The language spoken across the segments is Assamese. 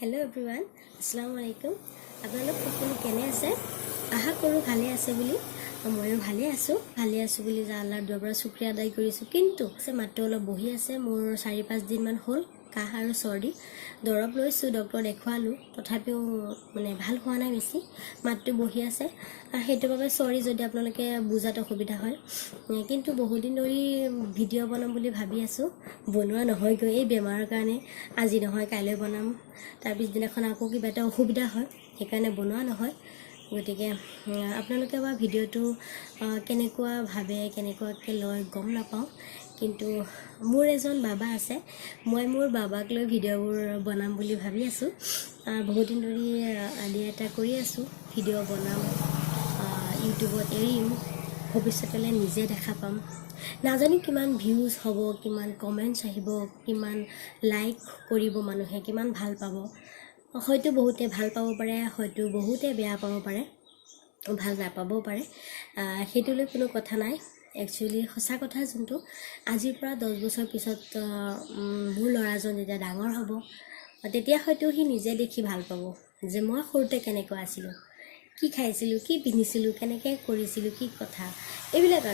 Hello everyone, Assalamualaikum. আপোনালোক সকলো কেনে আছে? আশা কৰোঁ ভালে আছে বুলি। ময়ো ভালে আছোঁ বুলি আল্লাহৰ দৰবাৰত শুকৰিয়া আদায় কৰিছোঁ। কিন্তু মাত্ৰ অলপ বহি আছে, মোৰ 4-5 দিনমান হ'ল কাহ আৰু চৰ্দি। দৰৱ লৈছোঁ, ডক্টৰ দেখুৱালোঁ, তথাপিও ভাল হোৱা নাই বেছি, মাতটো বহি আছে। সেইটোৰ বাবে চৰি যদি আপোনালোকে বুজাত অসুবিধা হয়। কিন্তু বহুদিন ধৰি ভিডিঅ' বনাম বুলি ভাবি আছোঁ, বনোৱা নহয়গৈ এই বেমাৰৰ কাৰণে। আজি নহয় কাইলৈ বনাম, তাৰ পিছদিনাখন আকৌ কিবা এটা অসুবিধা হয়, সেইকাৰণে বনোৱা নহয়। গতিকে আপোনালোকে বা ভিডিঅ'টো কেনেকুৱা ভাবে, কেনেকুৱাকৈ লয় গম নাপাওঁ। কিন্তু মোৰ এজন বাবা আছে, মই মোৰ বাবাক লৈ ভিডিঅ'বোৰ বনাম বুলি ভাবি আছোঁ। বহুদিন ধৰি আইডিয়া এটা কৰি আছোঁ, ভিডিঅ' বনাম, ইউটিউবত এৰিম, ভৱিষ্যতলৈ নিজে দেখা পাম। নাজানো কিমান ভিউজ হ'ব, কিমান কমেণ্টছ আহিব, কিমান লাইক কৰিব মানুহে, কিমান ভাল পাব। হয়তো বহুতে ভাল পাব পাৰে, হয়তো বহুতে বেয়া পাব পাৰে, ভাল নাপাবও পাৰে। সেইটোলৈ কোনো কথা নাই। একচুৱেলি সঁচা কথা যোনটো, আজিৰ পৰা 10 বছৰ পিছত মোৰ ল'ৰাজন যেতিয়া ডাঙৰ হ'ব, তেতিয়া হয়তো সি নিজে দেখি ভাল পাব যে মই সৰুতে কেনেকুৱা আছিলোঁ, কি খাইছিলোঁ, কি পিন্ধিছিলোঁ, কেনেকৈ কৰিছিলোঁ, কি কথা, এইবিলাক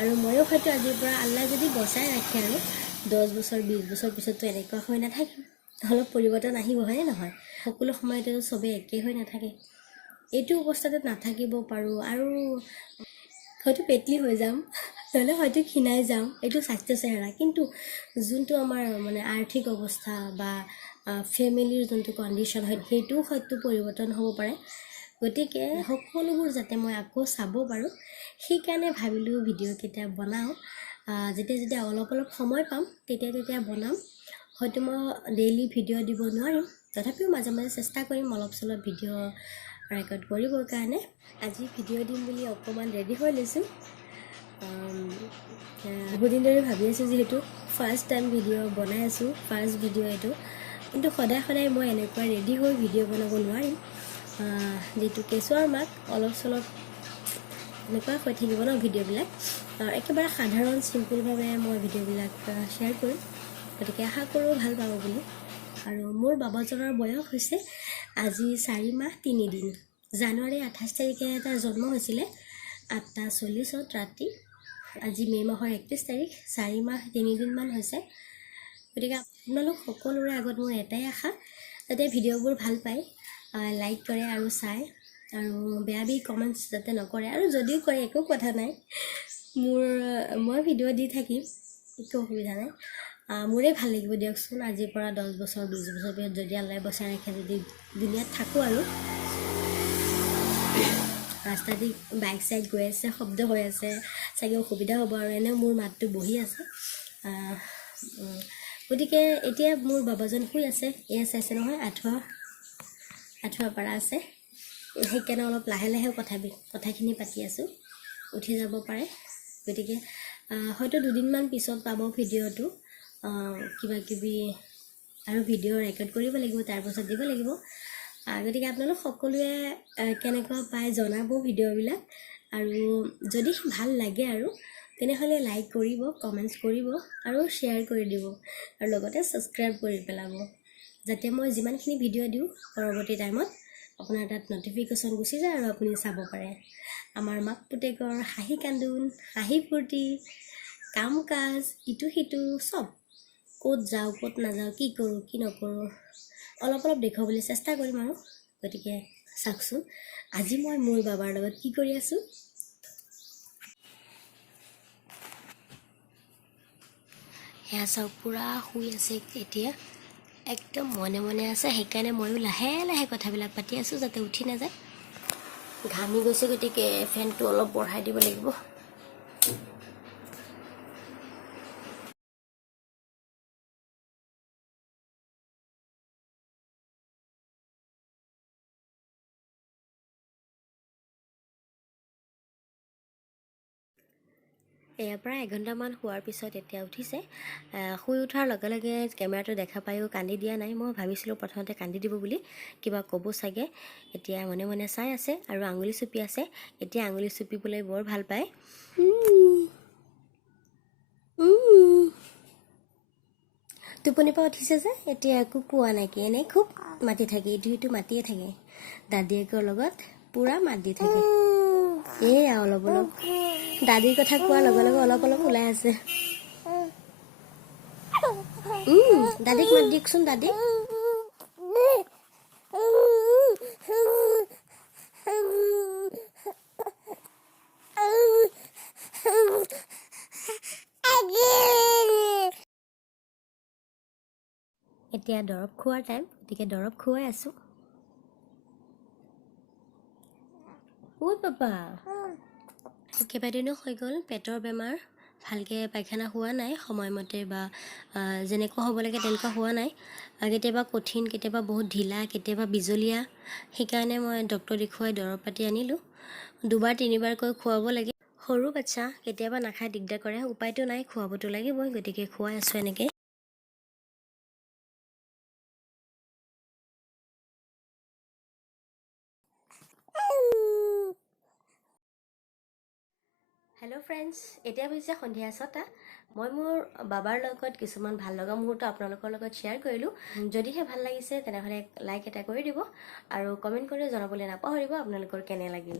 আৰু ময়ো হয়তো আজিৰ পৰা আল্লাহ যদি বচাই ৰাখে আৰু 10 বছৰ 20 বছৰ পিছততো এনেকুৱা হৈ নাথাকিম, অলপ পৰিৱৰ্তন আহিব, হয়নে নহয়? সকলো সময়তে চবেই একেই হৈ নাথাকে। এইটো অৱস্থাটোত নাথাকিব পাৰোঁ আৰু হয়তো পেটলি হৈ যাম, নহ'লে হয়তো ক্ষীণাই যাম, এইটো স্বাস্থ্য চেহেৰা। কিন্তু যোনটো আমাৰ আৰ্থিক অৱস্থা বা ফেমিলিৰ যোনটো কণ্ডিশ্যন হয়, সেইটোও হয়তো পৰিৱৰ্তন হ'ব পাৰে। গতিকে সকলোবোৰ যাতে মই আকৌ চাব পাৰোঁ, সেইকাৰণে ভাবিলোঁ ভিডিঅ'কেইটা বনাওঁ। যেতিয়া অলপ সময় পাম তেতিয়া বনাম। হয়তো মই ডেইলি ভিডিঅ' দিব নোৱাৰিম, তথাপিও মাজে মাজে চেষ্টা কৰিম অলপ চলপ ভিডিঅ' ৰেকৰ্ড কৰিবৰ কাৰণে। আজি ভিডিঅ' দিম বুলি অকণমান ৰেডি হৈ লৈছোঁ। বহুদিন ধৰি ভাবি আছোঁ, যিহেতু ফাৰ্ষ্ট টাইম ভিডিঅ' বনাই আছোঁ, ফাৰ্ষ্ট ভিডিঅ' এইটো। কিন্তু সদায় মই এনেকুৱা ৰেডি হৈ ভিডিঅ' বনাব নোৱাৰিম, যিটো কেঁচুৱাৰ মাক অলপ চলপ এনেকুৱা হৈ থাকিব ন ভিডিঅ'বিলাক। একেবাৰে সাধাৰণ চিম্পুলভাৱে মই ভিডিঅ'বিলাক শ্বেয়াৰ কৰিম। গতিকে আশা কৰোঁ ভাল পাব বুলি। আৰু মোৰ বাবাজনৰ বয়স হৈছে আজি 4 মাহ 3 দিন। জানুৱাৰী 28 তাৰিখে তাৰ জন্ম হৈছিলে, 8:40 ৰাতি। আজি মে' মাহৰ 31 তাৰিখ, 4 মাহ 3 দিনমান হৈছে। গতিকে আপোনালোক সকলোৰে আগত মোৰ এটাই আশা, যাতে ভিডিঅ'বোৰ ভাল পায়, লাইক কৰে আৰু চায়, আৰু বেয়া কমেণ্টছ যাতে নকৰে। আৰু যদিও কৰে একো কথা নাই, মই ভিডিঅ' দি থাকিম, একো অসুবিধা নাই। মোৰে ভাল লাগিব দিয়কচোন। আজিৰ পৰা 10 বছৰ 20 বছৰ পিছত যদি আল্লাই বচাই ৰাখে, যদি দুনিয়াত থাকোঁ আৰু। ৰাস্তাদি বাইক চাইক গৈ আছে, শব্দ হৈ আছে, চাগে অসুবিধা হ'ব, আৰু এনেও মোৰ মাতটো বহি আছে। গতিকে এতিয়া মোৰ বাবাজন শুই আছে, চাইছে নহয়, আঁঠুৱা পাৰা আছে। সেইকাৰণে অলপ লাহে কথাখিনি পাতি আছোঁ, উঠি যাব পাৰে। গতিকে হয়তো 2 দিনমান পিছত পাব ভিডিঅ'টো। কিবা কিবি আৰু ভিডিঅ' ৰেকৰ্ড কৰিব লাগিব, তাৰপাছত দিব লাগিব। গতিকে আপোনালোক সকলোৱে কেনেকুৱা পায় জনাব ভিডিঅ'বিলাক, আৰু যদি ভাল লাগে আৰু তেনেহ'লে লাইক কৰিব, কমেণ্টছ কৰিব আৰু শ্বেয়াৰ কৰি দিব, আৰু লগতে ছাবস্ক্ৰাইব কৰি পেলাব, যাতে মই যিমানখিনি ভিডিঅ' দিওঁ পৰৱৰ্তী টাইমত আপোনাৰ তাত নটিফিকেশ্যন গুচি যায় আৰু আপুনি চাব পাৰে। আমাৰ মাক পুতেকৰ হাঁহি কান্দোন, হাঁহি ফূৰ্তি, কাম কাজ, ইটো সিটো চব, ক'ত যাওঁ ক'ত নাযাওঁ, কি কৰোঁ কি নকৰোঁ, অলপ দেখুৱাবলৈ চেষ্টা কৰিম আৰু। গতিকে চাওকচোন আজি মই মোৰ বাবাৰ লগত কি কৰি আছোঁ। সেয়া চাওক, পূৰা শুই আছে এতিয়া, একদম মনে আছে। সেইকাৰণে ময়ো লাহে কথাবিলাক পাতি আছোঁ, যাতে উঠি নাযায়। ঘামি গৈছে, গতিকে ফেনটো অলপ বঢ়াই দিব লাগিব। প্ৰায় 1 ঘণ্টামান শোৱাৰ পিছত এতিয়া উঠিছে। শুই উঠাৰ লগে লগে কেমেৰাটো দেখা পায়ো কান্দি দিয়া নাই। মই ভাবিছিলোঁ প্ৰথমতে কান্দি দিব বুলি, কিবা ক'ব চাগে। এতিয়া মনে চাই আছে আৰু আঙুলি চুপি আছে। এতিয়া আঙুলি চুপিবলৈ বৰ ভাল পায়। টোপনি পৰা উঠিছে যে এতিয়া একো কোৱা নাই কি এনেই খুব মাতি থাকে ইটো সিটো মাতিয়ে থাকে দাদীয়েকৰ লগত পুৰা মাত দি থাকে এয়া অলপ অলপ দাদীৰ কথা কোৱাৰ লগে লগে অলপ অলপ ওলাই আছে দাদীক মাত দিয়কচোন দাদী এতিয়া দৰৱ খোৱাৰ টাইম গতিকে দৰৱ খুৱাই আছোঁ ঐ পাপা কেইবাদিনো হৈ গ'ল পেটৰ বেমাৰ ভালকৈ পায়খানা হোৱা নাই সময়মতে বা যেনেকুৱা হ'ব লাগে তেনেকুৱা হোৱা নাই কেতিয়াবা কঠিন কেতিয়াবা বহুত ঢিলা কেতিয়াবা বিজলীয়া সেইকাৰণে মই ডক্তৰ দেখুৱাই দৰৱ পাতি আনিলোঁ 2বাৰ 3বাৰকৈ খুৱাব লাগে সৰু বাচ্চা কেতিয়াবা নাখায় দিগদাৰ কৰে উপায়তো নাই খুৱাবতো লাগিবই গতিকে খুৱাই আছোঁ এনেকৈ হেল্ল' ফ্ৰেণ্ডছ এতিয়া হৈছে সন্ধিয়া 6টা মই মোৰ বাবাৰ লগত কিছুমান ভাল লগা মুহূৰ্ত আপোনালোকৰ লগত শ্বেয়াৰ কৰিলোঁ যদিহে ভাল লাগিছে তেনেহ'লে লাইক এটা কৰি দিব আৰু কমেণ্ট কৰি জনাবলৈ নাপাহৰিব আপোনালোকৰ কেনে লাগিল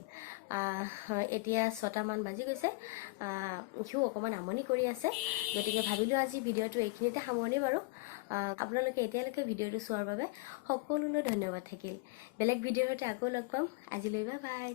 এতিয়া 6টামান বাজি গৈছে সিও অকণমান আমনি কৰি আছে গতিকে ভাবিলোঁ আজি ভিডিঅ'টো এইখিনিতে সামৰণি বাৰু আপোনালোকে এতিয়ালৈকে ভিডিঅ'টো চোৱাৰ বাবে সকলোলৈ ধন্যবাদ থাকিল বেলেগ ভিডিঅ'ৰ সৈতে আকৌ লগ পাম আজিলৈ বাই বাই